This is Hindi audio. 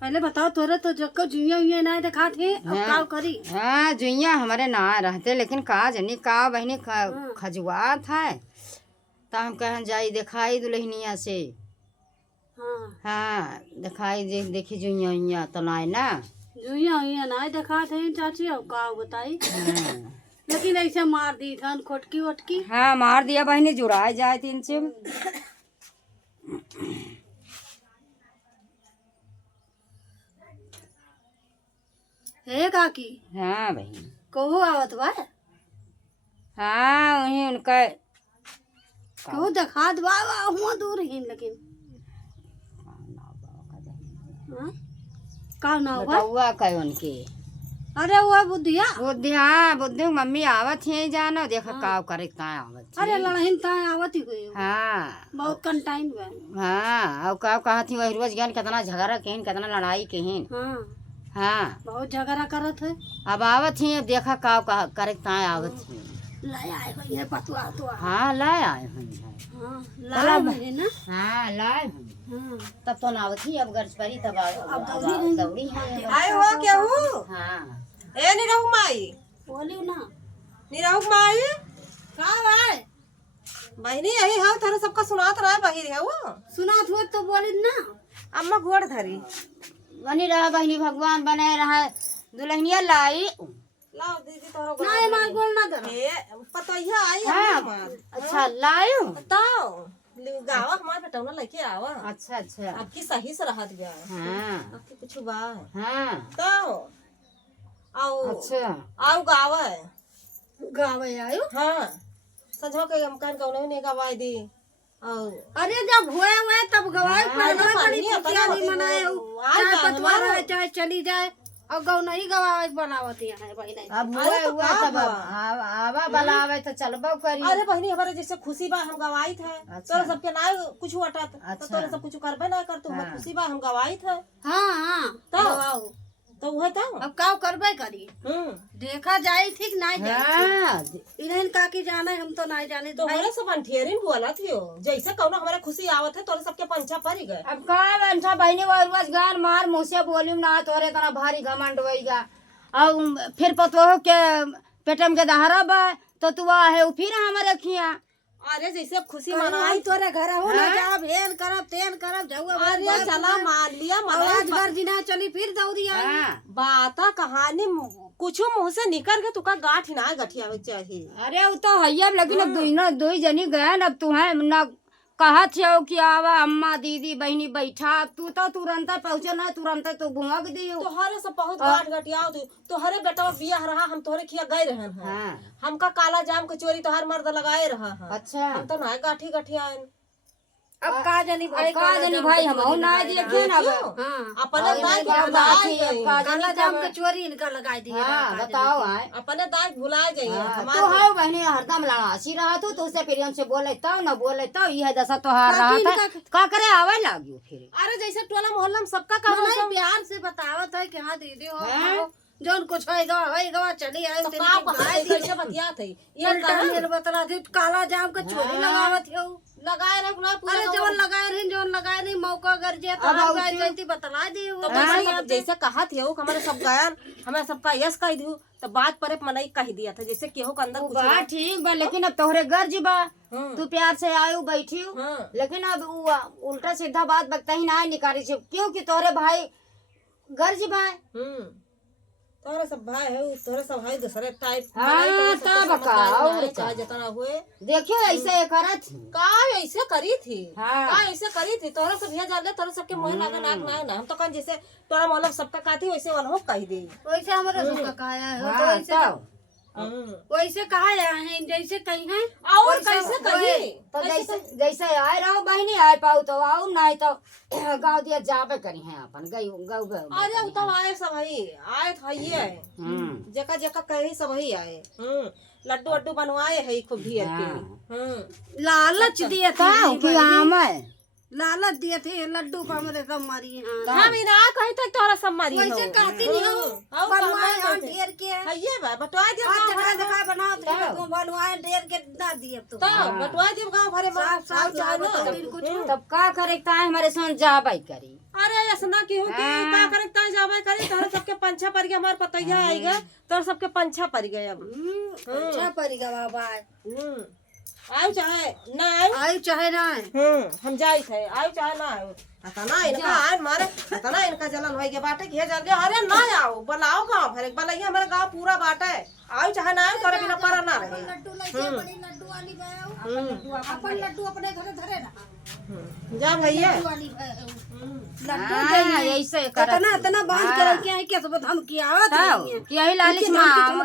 पहले बताओ तोरे तो जक्को जुइया उइया ना दिखा थे अब का करी। हाँ जुइया हमारे ना रहते लेकिन का जनी का बहनी खजुआ था तो हम कहन जाई दिखाई दुल्हनिया से। हाँ हाँ दिखाई देखी जुइया उइया तो ना ना जुइया उइया ना दिखा थे चाची अब का बताई। हाँ। लेकिन ऐसे मार दी थन खोटकी वटकी। हाँ मार दिया बहनी जुड़ाए जाए तीन से। हे काकी हाँ बहनी कहो आवत बा हाँ वही उनका कहो दिखा दबा हुआ दूर ही लेकिन हाँ? का ना हुआ हुआ कहे उनके अरे वो बुद्धिया बुद्धि हाँ बुद्धि मम्मी आवत ही जानो देखा काव करे आवत अरे लड़हिन ता आवत ही हुई हाँ बहुत कम टाइम बा। हाँ और का कहा थी वही रोज ज्ञान कितना झगड़ा कहीं कितना लड़ाई कहीं। हाँ हाँ बहुत झगड़ा करत है। अब आवत ही अब देखा काव कहा करे आवत ही लाए आए हुई है पतुआ तो हाँ लाए आए हुई हाँ लाए है ना। हाँ लाए हुई हाँ तब तो नावत ही अब गर्ज परी तब अब दौड़ी है आए हो क्या हूँ हाँ ए निरहु माई बोलियो ना निरहु माई का भाई बहनी यही है थारे सबका सुनात रहा बही है वो सुनात हो तो बोली ना। अम्मा गोड़ धरी बनी रहा बहनी भगवान बने रहा दुल्हनिया लाई लाओ दीदी तोरो ना ये मार गोल ना दर ए पतोहिया आई हाँ हमार अच्छा लायो बताओ गावा हमार बेटौना लेके आवा अच्छा अच्छा आपकी सही से रहत गया हाँ आपकी कुछ बा हाँ तो आओ अच्छा आओ गावा गावे आयो। हाँ सजो के हमकान कौनो नहीं गवाई दी और अरे जब हुए हुए तब गवाए पहले हाँ, बड़ी नहीं, खुशियां अपना नहीं मनाए हो आ चाहे जा, पतवा हमारा। रहे चाहे चली जाए और गौ नहीं गवाए बनावती है भाई नहीं। अब अरे हुआ तो हुआ का तब बा? आवा बलावे तो चलबो करी। अरे बहनी हमारे जैसे खुशी बा हम गवाई थे अच्छा। तोरे सबके ना कुछ हटत तो अच्छा। तोरे सब कुछ करबे ना कर तू हाँ। खुशी बा हम गवाई थे हाँ हाँ तो? गवाओ तो वह था अब काव करबे करी देखा जाए ठीक नहीं जाए हाँ इन्हें काकी जाने हम तो नहीं जाने तो हमारे सब अंठेरिन बोला थी जैसे कौनो हमारे खुशी आवत है तोरे सबके पंचा पड़ गए अब का बंठा बहनी वो रोज गान मार मुँह से बोली ना तोरे तना भारी घमंड होइगा और फिर पतो के पेटम के दहरा बा तो तू है फिर हमारे खिया अरे जैसे अब खुशी मनाई मनाई तोरे घर हो ना जा भेल करब तेल करब जहुआ अरे चला मान लिया आज मनाई घर जिना चली फिर दौड़ी आई। हाँ बाता कहानी कुछ मुंह से निकल के तुका गांठ ना गठिया चाहिए अरे वो तो है अब लेकिन अब दो ही जनी गए अब तू है न कहा थे कि आवा अम्मा दीदी बहनी बैठा तू तो तुरंत पहुँचे ना तुरंत तो घुमा के दियो। तोहरे सब बहुत गांठ गठिया तोहरे बेटा बियाह रहा हम तोहरे खिया गए रहन हैं हाँ हमका काला जाम के चोरी तोहार मर्द लगाए रहा है अच्छा हम तो ना गाठी गठिया अब का जानी भाई का जनी भाई हम ना देखे ना हाँ अपने दाई का भुलाए गई काला जाम के चोरी इनका लगाई दिए हाँ बताओ है अपने दाई भुलाए गई तो है बहनी हरदम लड़ासी रहा तो उसे प्रियम से बोले तो न बोले तो यह दशा तोहार रहा था का करे आवे लागियो फिर अरे जैसे टोला मोहल्ला में सबका काम नहीं प्यार से बतावत है कि हाँ दीदी हो जोन कुछ होएगा चली आई कैसे बतिया थे ये बतला थी काला जाम के चोरी लगावत हो लगाए रहे ना अरे जोन लगाए रही जोन लगाए नहीं मौका कर जे तो आप गाय जैती बतला दी तो जैसे कहा थे हमारे सब गायन हमें सबका यश कह दियो तो बात पर मनई कह दिया था जैसे केहू के अंदर कुछ बा ठीक बा लेकिन अब तोहरे गर्ज बा तू प्यार से आयु बैठी लेकिन अब उल्टा सीधा बात बकता ही ना निकाली से क्योंकि तोहरे भाई गर्ज बा तोरे सब भाई है तोरे सब भाई दूसरे टाइप हाँ तब का और चाहे जितना हुए देखियो ऐसे करत का ऐसे करी थी हाँ। का ऐसे करी थी तोरा सब ये जान ले तोरा सबके मोह लगा नाक ना हम तो कन जैसे तोरा मतलब सबका काती वैसे वाला हो कह दे वैसे हमारे सुखा कहा है तो हाँ वैसे तब वैसे कहा है जैसे कहीं है और कैसे कही तो जैसे आए रहो बहनी आए पाऊ तो आओ नहीं तो गाँव दिया जाबे करी है अपन गऊ अरे तो आए सब ही आए था ये जका जका कही सब ही आए लड्डू वड्डू बनवाए है खूब ढेर के लालच दिए था कि आम है लालच दिए थे लड्डू पर मेरे सब मारी हाँ हम इना कही था तोरा सब मारी हो वैसे कहती नहीं हो आओ बनवाए बनवाए हम ढेर के हइये बा बटवा दे आज गांव जगह भरे जगह बनाओ तो बनवाए ढेर के ना दिए तो तो बटवा दे गांव भरे में साफ साफ चाहे लाओ तो ना दिन कुछ तब का करे ता हमारे सोन जाबाई करी अरे ऐसा की हो कि का करे ता जावे करे तोहरे सबके पंछा पर गया हमार पतैया आएगा तोहरे सबके पंछा पर गए अब अच्छा पड़ेगा बाबा आयो चाहे ना आयो आई चाहे ना हम जाई थे आयो चाहे ना आयो अतना इनका आए मारे अतना इनका जलन होई के बाटे के जल गया अरे ना आओ बुलाओ गांव भरे भले हमारे गांव पूरा बाटे आयो चाहे ना आयो तोरे बिना पर ना रहे लड्डू लेके बड़ी लड्डू वाली भाई अपन लड्डू अपने घरे धरे ना जा भैया लड्डू वाली लड्डू हाँ, ऐसे करत इतना इतना बांध कर के आई के सब हम किया आवत नहीं है कि यही लालिश माँ